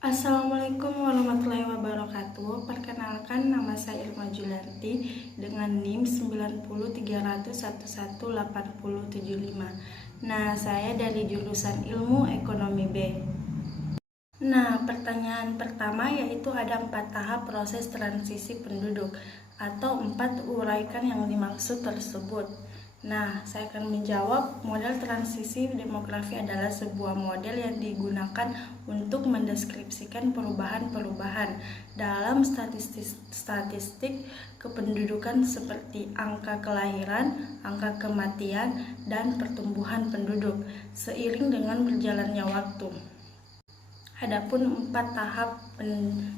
Assalamualaikum warahmatullahi wabarakatuh. Perkenalkan, nama saya Ilma Julianti dengan NIM 9030118075. Nah, saya dari jurusan Ilmu Ekonomi B. Nah, pertanyaan pertama yaitu ada 4 tahap proses transisi penduduk atau 4 uraikan yang dimaksud tersebut. Nah, saya akan menjawab. Model transisi demografi adalah sebuah model yang digunakan untuk mendeskripsikan perubahan-perubahan dalam statistik kependudukan seperti angka kelahiran, angka kematian, dan pertumbuhan penduduk seiring dengan berjalannya waktu. Adapun 4 tahap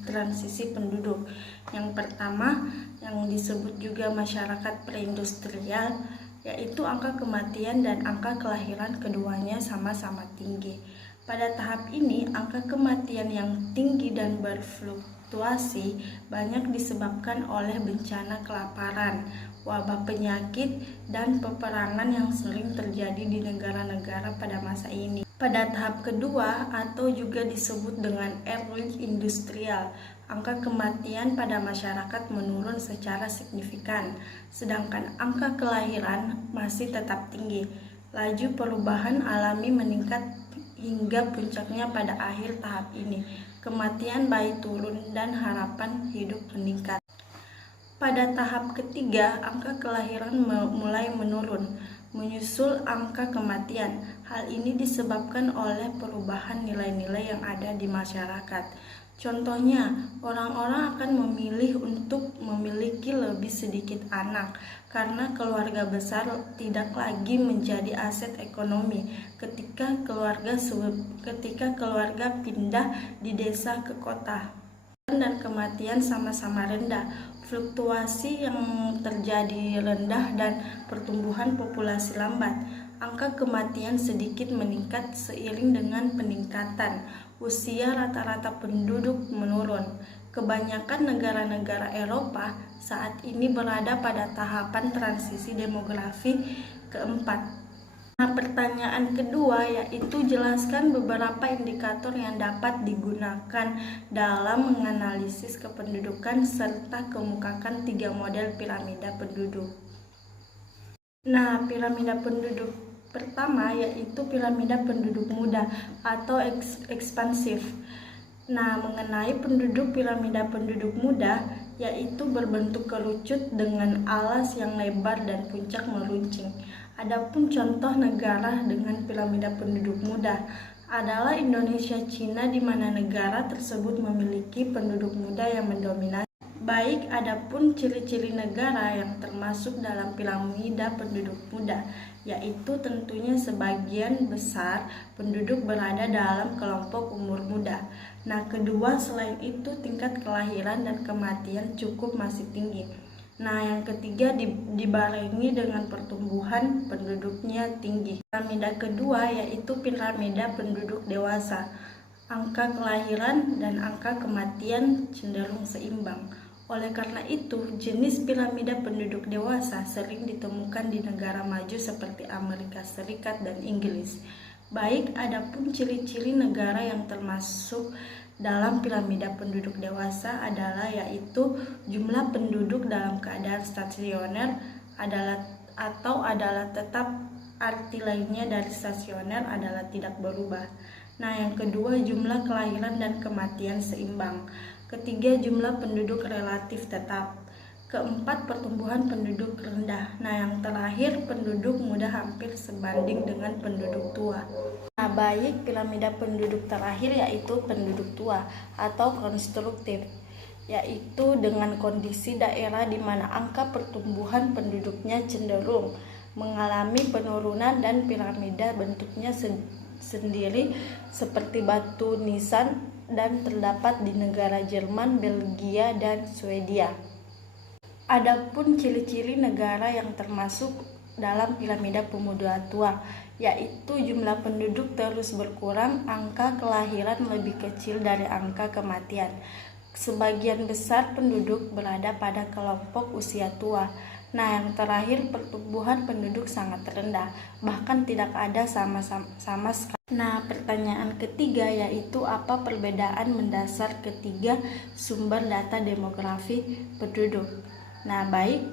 transisi penduduk. Yang pertama, yang disebut juga masyarakat preindustrial, yaitu angka kematian dan angka kelahiran keduanya sama-sama tinggi. Pada tahap ini, angka kematian yang tinggi dan berfluktuasi banyak disebabkan oleh bencana kelaparan, wabah penyakit, dan peperangan yang sering terjadi di negara-negara pada masa ini. Pada tahap kedua, atau juga disebut dengan early industrial, angka kematian pada masyarakat menurun secara signifikan, sedangkan angka kelahiran masih tetap tinggi. Laju perubahan alami meningkat hingga puncaknya pada akhir tahap ini. Kematian bayi turun dan harapan hidup meningkat. Pada tahap ketiga, angka kelahiran mulai menurun, menyusul angka kematian. Hal ini disebabkan oleh perubahan nilai-nilai yang ada di masyarakat. Contohnya, orang-orang akan memilih untuk memiliki lebih sedikit anak karena keluarga besar tidak lagi menjadi aset ekonomi ketika keluarga pindah di desa ke kota. Dan kematian sama-sama rendah. Fluktuasi yang terjadi rendah dan pertumbuhan populasi lambat. Angka kematian sedikit meningkat seiring dengan peningkatan usia rata-rata penduduk menurun. Kebanyakan negara-negara Eropa saat ini berada pada tahapan transisi demografi keempat. Nah, pertanyaan kedua yaitu jelaskan beberapa indikator yang dapat digunakan dalam menganalisis kependudukan serta kemukakan 3 model piramida penduduk. Nah, piramida penduduk pertama yaitu piramida penduduk muda atau ekspansif. Nah, mengenai penduduk piramida penduduk muda yaitu berbentuk kerucut dengan alas yang lebar dan puncak meruncing. Adapun contoh negara dengan piramida penduduk muda adalah Indonesia, Cina, di mana negara tersebut memiliki penduduk muda yang mendominasi. Baik, adapun ciri-ciri negara yang termasuk dalam piramida penduduk muda, yaitu tentunya sebagian besar penduduk berada dalam kelompok umur muda. Nah, kedua, selain itu tingkat kelahiran dan kematian cukup masih tinggi. Nah, yang ketiga dibarengi dengan pertumbuhan penduduknya tinggi. Piramida kedua yaitu piramida penduduk dewasa. Angka kelahiran dan angka kematian cenderung seimbang. Oleh karena itu, jenis piramida penduduk dewasa sering ditemukan di negara maju seperti Amerika Serikat dan Inggris. Baik, adapun ciri-ciri negara yang termasuk dalam piramida penduduk dewasa adalah yaitu jumlah penduduk dalam keadaan stasioner adalah tetap, arti lainnya dari stasioner adalah tidak berubah. Nah, yang kedua, jumlah kelahiran dan kematian seimbang. Ketiga, jumlah penduduk relatif tetap. Keempat, pertumbuhan penduduk rendah. Nah, yang terakhir, penduduk muda hampir sebanding dengan penduduk tua. Nah, baik, piramida penduduk terakhir yaitu penduduk tua atau konstruktif, yaitu dengan kondisi daerah di mana angka pertumbuhan penduduknya cenderung mengalami penurunan dan piramida bentuknya sendiri seperti batu nisan dan terdapat di negara Jerman, Belgia, dan Swedia. Adapun ciri-ciri negara yang termasuk dalam piramida pemuda tua, yaitu jumlah penduduk terus berkurang, angka kelahiran lebih kecil dari angka kematian. Sebagian besar penduduk berada pada kelompok usia tua. Nah, yang terakhir, pertumbuhan penduduk sangat rendah, bahkan tidak ada sama sekali. Nah, pertanyaan ketiga yaitu apa perbedaan mendasar ketiga sumber data demografi penduduk? Nah, baik,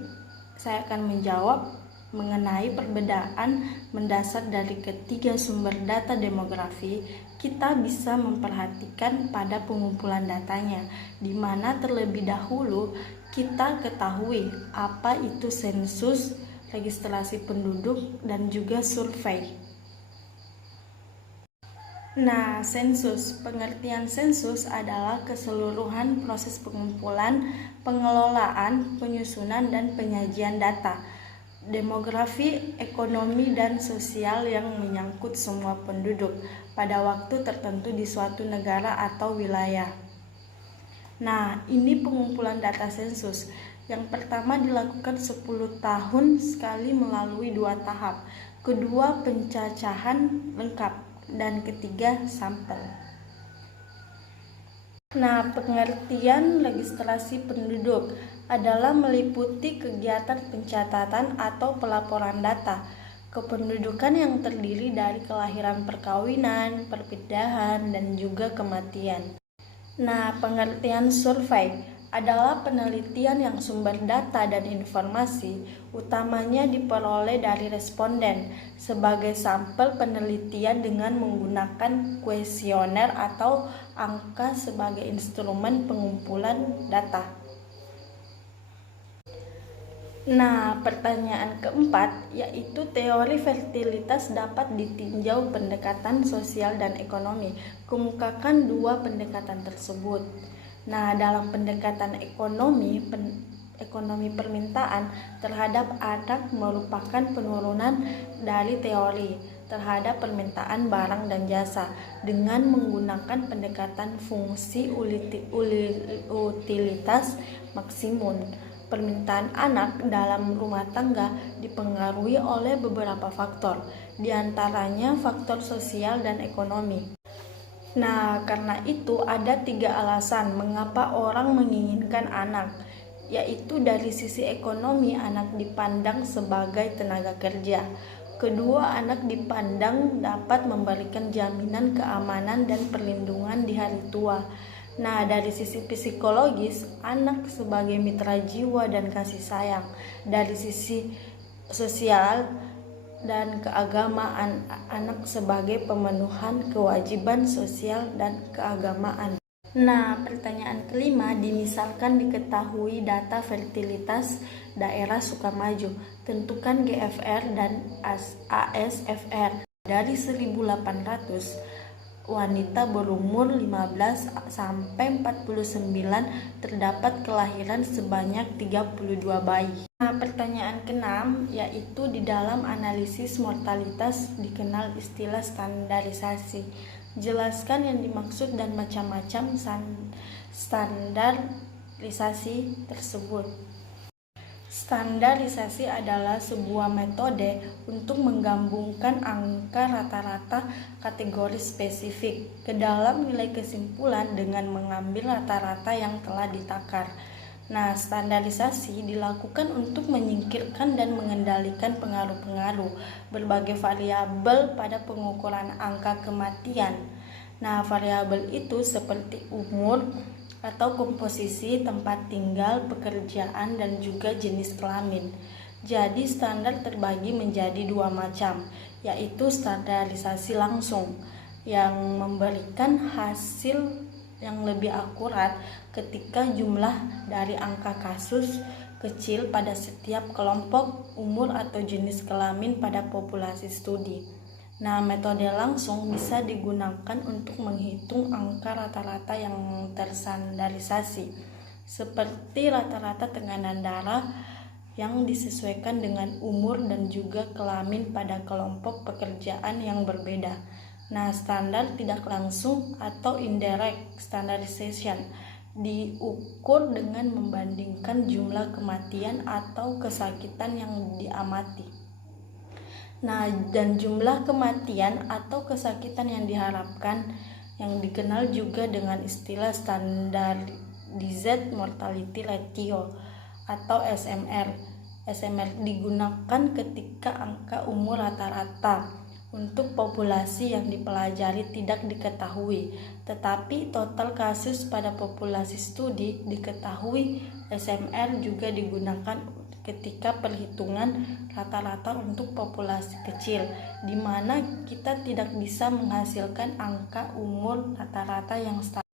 saya akan menjawab mengenai perbedaan mendasar dari ketiga sumber data demografi. Kita bisa memperhatikan pada pengumpulan datanya, di mana terlebih dahulu kita ketahui apa itu sensus, registrasi penduduk, dan juga survei. Nah, sensus. Pengertian sensus adalah keseluruhan proses pengumpulan, pengelolaan, penyusunan, dan penyajian data demografi, ekonomi, dan sosial yang menyangkut semua penduduk pada waktu tertentu di suatu negara atau wilayah. Nah, ini pengumpulan data sensus. Yang pertama dilakukan 10 tahun sekali melalui 2 tahap. Kedua, pencacahan lengkap, dan ketiga, sampel. Nah, pengertian registrasi penduduk adalah meliputi kegiatan pencatatan atau pelaporan data kependudukan yang terdiri dari kelahiran, perkawinan, perpindahan, dan juga kematian. Nah, pengertian survei adalah penelitian yang sumber data dan informasi utamanya diperoleh dari responden sebagai sampel penelitian dengan menggunakan kuesioner atau angka sebagai instrumen pengumpulan data. Nah, pertanyaan keempat yaitu teori fertilitas dapat ditinjau pendekatan sosial dan ekonomi. Kemukakan dua pendekatan tersebut. Nah, dalam pendekatan ekonomi permintaan terhadap anak merupakan penurunan dari teori terhadap permintaan barang dan jasa dengan menggunakan pendekatan fungsi utilitas maksimum. Permintaan anak dalam rumah tangga dipengaruhi oleh beberapa faktor, diantaranya faktor sosial dan ekonomi. Nah, karena itu ada 3 alasan mengapa orang menginginkan anak, yaitu dari sisi ekonomi anak dipandang sebagai tenaga kerja. Kedua, anak dipandang dapat memberikan jaminan keamanan dan perlindungan di hari tua. Nah, dari sisi psikologis, anak sebagai mitra jiwa dan kasih sayang. Dari sisi sosial dan keagamaan, anak sebagai pemenuhan kewajiban sosial dan keagamaan. Nah, pertanyaan kelima, dimisalkan diketahui data fertilitas daerah Sukamaju, tentukan GFR dan ASFR. Dari 1800 wanita berumur 15 sampai 49 terdapat kelahiran sebanyak 32 bayi. Nah, pertanyaan keenam yaitu di dalam analisis mortalitas dikenal istilah standarisasi. Jelaskan yang dimaksud dan macam-macam standarisasi tersebut. Standarisasi adalah sebuah metode untuk menggabungkan angka rata-rata kategori spesifik ke dalam nilai kesimpulan dengan mengambil rata-rata yang telah ditakar. Nah, standarisasi dilakukan untuk menyingkirkan dan mengendalikan pengaruh-pengaruh berbagai variabel pada pengukuran angka kematian. Nah, variabel itu seperti umur atau komposisi tempat tinggal, pekerjaan, dan juga jenis kelamin. Jadi standar terbagi menjadi 2 macam, yaitu standarisasi langsung yang memberikan hasil yang lebih akurat ketika jumlah dari angka kasus kecil pada setiap kelompok umur atau jenis kelamin pada populasi studi. Nah, metode langsung bisa digunakan untuk menghitung angka rata-rata yang terstandarisasi, seperti rata-rata tekanan darah yang disesuaikan dengan umur dan juga kelamin pada kelompok pekerjaan yang berbeda. Nah, standar tidak langsung atau indirect standardization diukur dengan membandingkan jumlah kematian atau kesakitan yang diamati. Nah, dan jumlah kematian atau kesakitan yang diharapkan yang dikenal juga dengan istilah Standardized Mortality Ratio atau SMR. SMR digunakan ketika angka umur rata-rata untuk populasi yang dipelajari tidak diketahui, tetapi total kasus pada populasi studi diketahui. SMR juga digunakan ketika perhitungan rata-rata untuk populasi kecil, di mana kita tidak bisa menghasilkan angka umur rata-rata yang standar.